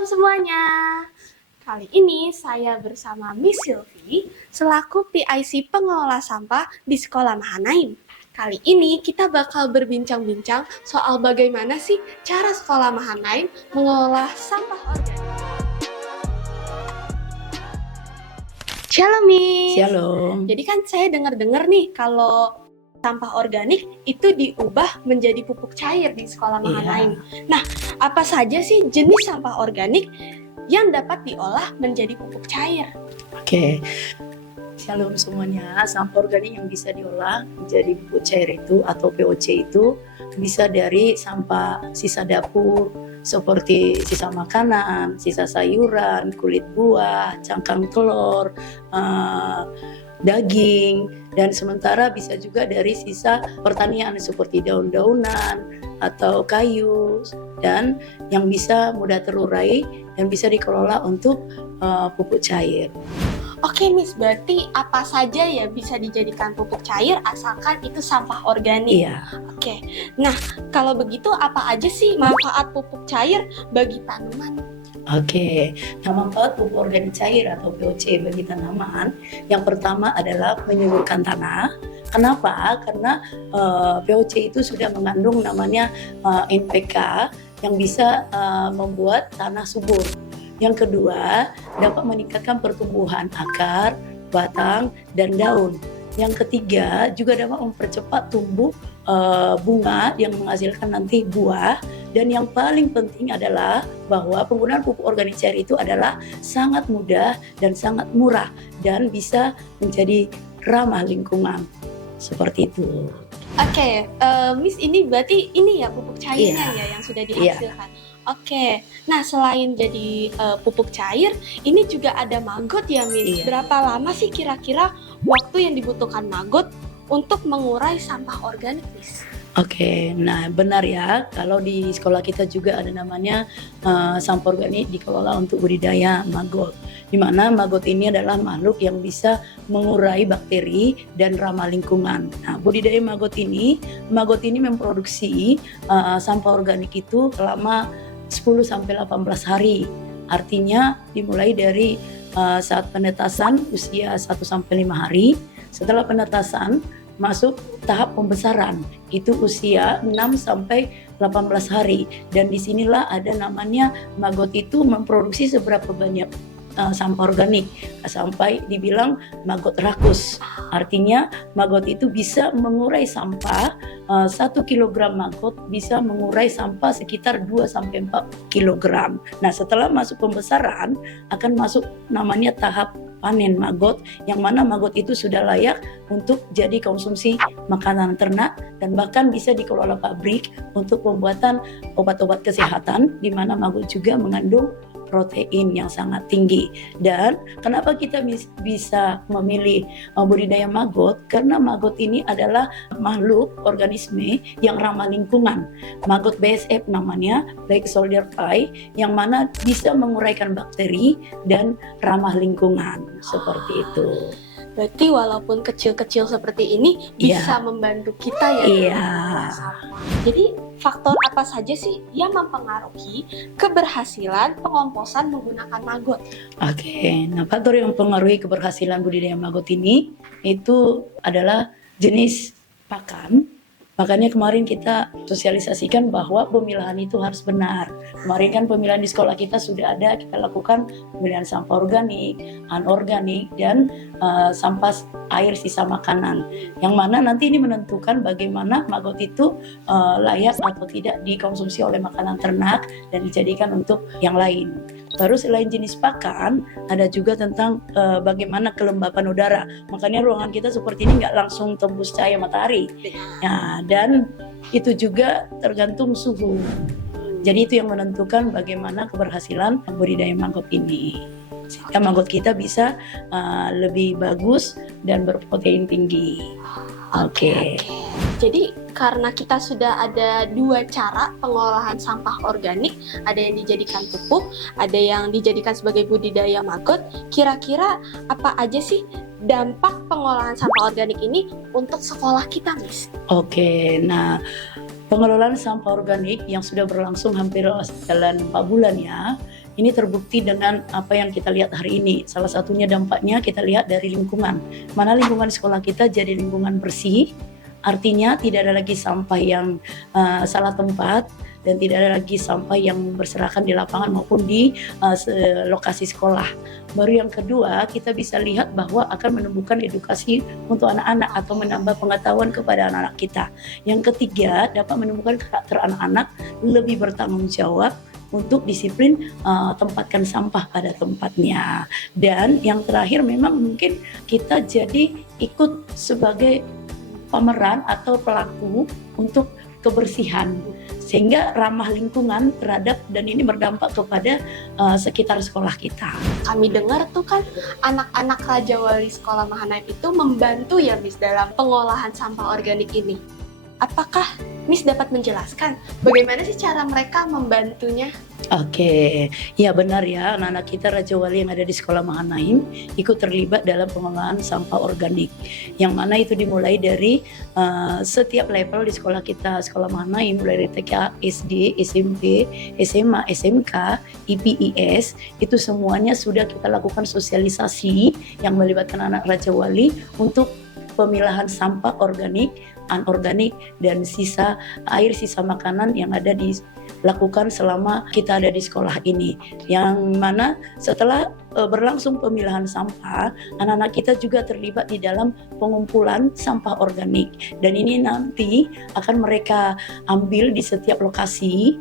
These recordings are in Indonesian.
Shalom semuanya. Kali ini saya bersama Miss Sylvie selaku PIC pengelola sampah di Sekolah Mahanaim. Kali ini kita bakal berbincang-bincang soal bagaimana sih cara Sekolah Mahanaim mengelola sampah organik. Shalom Miss. Shalom. Jadi kan saya dengar-dengar nih kalau sampah organik itu diubah menjadi pupuk cair di Sekolah Mahanaim. Nah, apa saja sih jenis sampah organik yang dapat diolah menjadi pupuk cair? Oke. Shalom semuanya. Sampah organik yang bisa diolah menjadi pupuk cair itu atau POC itu bisa dari sampah sisa dapur seperti sisa makanan, sisa sayuran, kulit buah, cangkang telur, daging, dan sementara bisa juga dari sisa pertanian seperti daun-daunan atau kayu, dan yang bisa mudah terurai dan bisa dikelola untuk pupuk cair. Oke Miss, berarti apa saja ya bisa dijadikan pupuk cair asalkan itu sampah organik? Iya. Oke, nah kalau begitu apa aja sih manfaat pupuk cair bagi tanaman? Oke, nah manfaat pupuk organik cair atau POC bagi tanaman yang pertama adalah menyuburkan tanah. Kenapa? Karena POC itu sudah mengandung namanya NPK yang bisa membuat tanah subur. Yang kedua, dapat meningkatkan pertumbuhan akar, batang, dan daun. Yang ketiga, juga dapat mempercepat tumbuh bunga yang menghasilkan nanti buah. Dan yang paling penting adalah bahwa penggunaan pupuk organik cair itu adalah sangat mudah dan sangat murah dan bisa menjadi ramah lingkungan. Seperti itu. Oke, Miss ini berarti ini ya pupuk cairnya ya yang sudah dihasilkan. Oke, nah selain jadi pupuk cair, ini juga ada maggot ya Miss. Berapa lama sih kira-kira waktu yang dibutuhkan maggot untuk mengurai sampah organik Miss? Oke, nah benar ya, kalau di sekolah kita juga ada namanya sampah organik dikelola untuk budidaya maggot. Di mana maggot ini adalah makhluk yang bisa mengurai bakteri dan ramah lingkungan. Nah, budidaya maggot ini memproduksi sampah organik itu selama 10-18 hari. Artinya dimulai dari saat penetasan usia 1-5 hari. Setelah penetasan masuk tahap pembesaran, itu usia 6-18 hari. Dan disinilah ada namanya maggot itu memproduksi seberapa banyak sampah organik sampai dibilang maggot rakus. Artinya maggot itu bisa mengurai sampah 1 kilogram maggot bisa mengurai sampah sekitar 2-4 kilogram. Nah, setelah masuk pembesaran akan masuk namanya tahap panen maggot, yang mana maggot itu sudah layak untuk jadi konsumsi makanan ternak dan bahkan bisa dikelola pabrik untuk pembuatan obat-obat kesehatan, di mana maggot juga mengandung protein yang sangat tinggi. Dan kenapa kita bisa memilih budidaya maggot? Karena maggot ini adalah makhluk organisme yang ramah lingkungan. Maggot BSF namanya, Black Soldier Fly, yang mana bisa menguraikan bakteri dan ramah lingkungan. Seperti itu. Berarti walaupun kecil-kecil seperti ini bisa membantu kita ya. Jadi faktor apa saja sih yang mempengaruhi keberhasilan pengomposan menggunakan maggot? Oke, nah faktor yang mempengaruhi keberhasilan budidaya maggot ini itu adalah jenis pakan. Makanya kemarin kita sosialisasikan bahwa pemilahan itu harus benar. Kemarin kan pemilihan di sekolah kita sudah ada, kita lakukan pemilihan sampah organik, anorganik, dan sampah air sisa makanan. Yang mana nanti ini menentukan bagaimana maggot itu layak atau tidak dikonsumsi oleh makanan ternak dan dijadikan untuk yang lain. Terus selain jenis pakan, ada juga tentang bagaimana kelembapan udara. Makanya ruangan kita seperti ini nggak langsung tembus cahaya matahari. Nah, dan itu juga tergantung suhu. Jadi itu yang menentukan bagaimana keberhasilan budidaya maggot ini. Sehingga maggot kita bisa lebih bagus dan berprotein tinggi. Oke. Jadi karena kita sudah ada 2 cara pengolahan sampah organik, ada yang dijadikan pupuk, ada yang dijadikan sebagai budidaya maggot. Kira-kira apa aja sih dampak pengolahan sampah organik ini untuk sekolah kita, Miss? Oke, nah pengelolaan sampah organik yang sudah berlangsung hampir jalan 4 bulan ya, ini terbukti dengan apa yang kita lihat hari ini. Salah satunya dampaknya kita lihat dari lingkungan. Mana lingkungan sekolah kita jadi lingkungan bersih, artinya tidak ada lagi sampah yang salah tempat, dan tidak ada lagi sampah yang berserakan di lapangan maupun di lokasi sekolah. Baru yang kedua, kita bisa lihat bahwa akan menumbuhkan edukasi untuk anak-anak atau menambah pengetahuan kepada anak-anak kita. Yang ketiga, dapat menumbuhkan karakter anak-anak lebih bertanggung jawab untuk disiplin tempatkan sampah pada tempatnya. Dan yang terakhir, memang mungkin kita jadi ikut sebagai pemeran atau pelaku untuk kebersihan, sehingga ramah lingkungan terhadap, dan ini berdampak kepada sekitar sekolah kita. Kami dengar tuh kan anak-anak Raja Wali Sekolah Mahanaim itu membantu ya Miss dalam pengolahan sampah organik ini. Apakah Miss dapat menjelaskan bagaimana sih cara mereka membantunya? Oke, ya benar ya, anak-anak kita Raja Wali yang ada di Sekolah Mahanaim ikut terlibat dalam pengelolaan sampah organik. Yang mana itu dimulai dari setiap level di sekolah kita, Sekolah Mahanaim, mulai dari TK, SD, SMP, SMA, SMK, IPIS, itu semuanya sudah kita lakukan sosialisasi yang melibatkan anak Raja Wali untuk pemilahan sampah organik, anorganik, dan sisa air, sisa makanan yang ada dilakukan selama kita ada di sekolah ini. Yang mana setelah berlangsung pemilahan sampah, anak-anak kita juga terlibat di dalam pengumpulan sampah organik. Dan ini nanti akan mereka ambil di setiap lokasi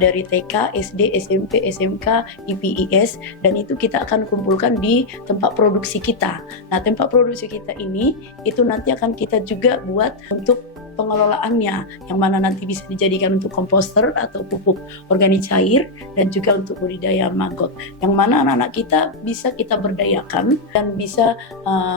dari TK, SD, SMP, SMK, IPIS, dan itu kita akan kumpulkan di tempat produksi kita. Nah, tempat produksi kita ini itu nanti akan kita juga buat untuk pengelolaannya, yang mana nanti bisa dijadikan untuk komposter atau pupuk organik cair, dan juga untuk budidaya maggot, yang mana anak-anak kita bisa kita berdayakan dan bisa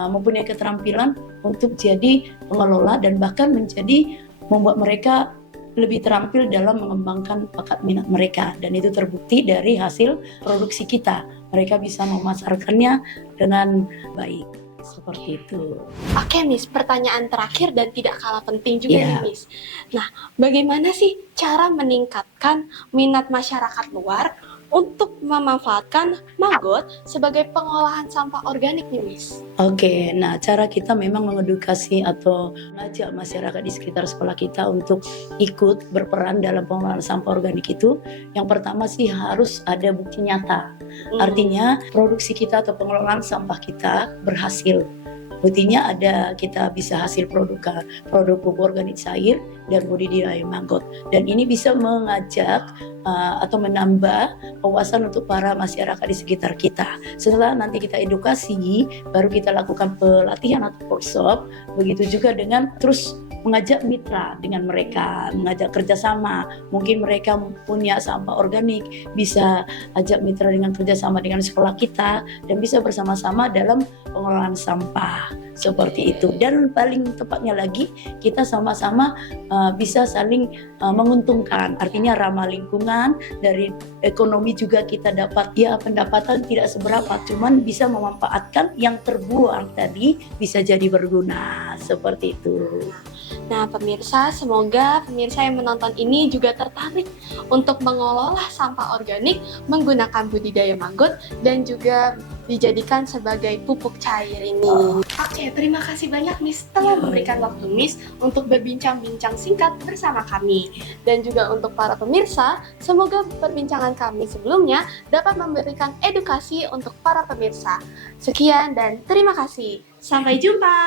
mempunyai keterampilan untuk jadi pengelola, dan bahkan menjadi membuat mereka lebih terampil dalam mengembangkan bakat minat mereka. Dan itu terbukti dari hasil produksi kita, mereka bisa memasarkannya dengan baik. Seperti itu. Oke Miss, pertanyaan terakhir dan tidak kalah penting juga nih Miss. Nah, bagaimana sih cara meningkatkan minat masyarakat luar untuk memanfaatkan maggot sebagai pengolahan sampah organik nih Miss? Oke, nah cara kita memang mengedukasi atau mengajak masyarakat di sekitar sekolah kita untuk ikut berperan dalam pengolahan sampah organik itu, yang pertama sih harus ada bukti nyata. Artinya produksi kita atau pengelolaan sampah kita berhasil. Buktinya ada, kita bisa hasil produk pupuk organik cair dan budidaya maggot. Dan ini bisa mengajak atau menambah wawasan untuk para masyarakat di sekitar kita. Setelah nanti kita edukasi, baru kita lakukan pelatihan atau workshop. Begitu juga dengan terus mengajak mitra dengan mereka, mengajak kerjasama. Mungkin mereka punya sampah organik, bisa ajak mitra dengan kerjasama dengan sekolah kita, dan bisa bersama-sama dalam pengelolaan sampah seperti itu. Dan paling tepatnya lagi, kita sama-sama bisa saling menguntungkan. Artinya ramah lingkungan, dari ekonomi juga kita dapat ya pendapatan tidak seberapa, cuman bisa memanfaatkan yang terbuang tadi bisa jadi berguna seperti itu. Nah pemirsa, semoga pemirsa yang menonton ini juga tertarik untuk mengelola sampah organik menggunakan budidaya maggot dan juga dijadikan sebagai pupuk cair ini. Oke, terima kasih banyak Miss telah memberikan waktu Miss untuk berbincang-bincang singkat bersama kami. Dan juga untuk para pemirsa, semoga perbincangan kami sebelumnya dapat memberikan edukasi untuk para pemirsa. Sekian dan terima kasih. Sampai jumpa.